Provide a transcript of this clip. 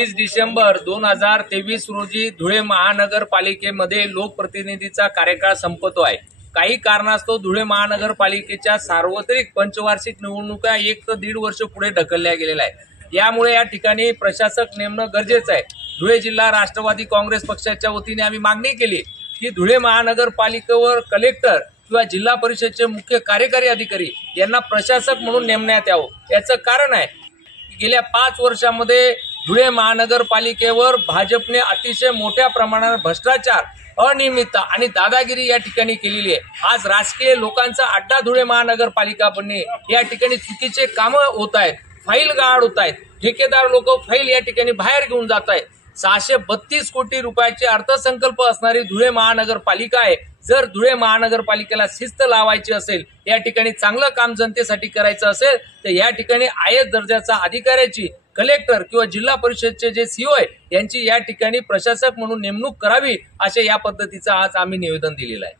30 डिसेंबर 2023 रोजी धुळे महानगरपालिकेमध्ये लोकप्रतिनिधीचा कार्यकाळ संपतो आहे। काही कारणास्तव धुळे महानगरपालिकेच्या सार्वत्रिक पंचवार्षिक निवडणुका 1 ते 1.5 वर्ष पुढे ढकलल्या गेलेल्या आहेत। यामुळे या ठिकाणी प्रशासक नेमणं गरजेचं आहे। धुळे जिल्हा राष्ट्रवादी काँग्रेस पक्षाच्या वतीने आम्ही मागणी केली की धुळे महानगरपालिकेवर कलेक्टर किंवा जिल्हा परिषदेचे मुख्य कार्यकारी अधिकारी यांना प्रशासक म्हणून नेमण्यात यावं। याचं कारण आहे गेल्या 5 वर्षांमध्ये धुळे महानगरपालिकेवर भाजपने अतिशय मोठ्या प्रमाणात भ्रष्टाचार, अनियमितता आणि दादागिरी या ठिकाणी केलेली आहे। आज राजकीय लोकांचा अड्डा धुळे महानगरपालिका बनणे, या ठिकाणी चुकीचे कामं होत आहेत, फाईल गाळ होत आहेत, ठेकेदार लोक फाईल या ठिकाणी बाहेर घेऊन जात आहेत। 632 कोटी रुपयाचे अर्थसंकल्प असणारी धुळे महानगरपालिका आहे। जर धुळे महानगरपालिकेला शिस्त लावायची असेल, या ठिकाणी चांगलं काम जनतेसाठी करायचं असेल तर या ठिकाणी आयएस दर्जाचा अधिकाऱ्याची कलेक्टर किंवा जिल्हा परिषदचे जे सीओ आहे यांची या ठिकाणी प्रशासक म्हणून नेमणूक करावी, असे या पद्धतीचं आज आम्ही निवेदन दिलेलं आहे।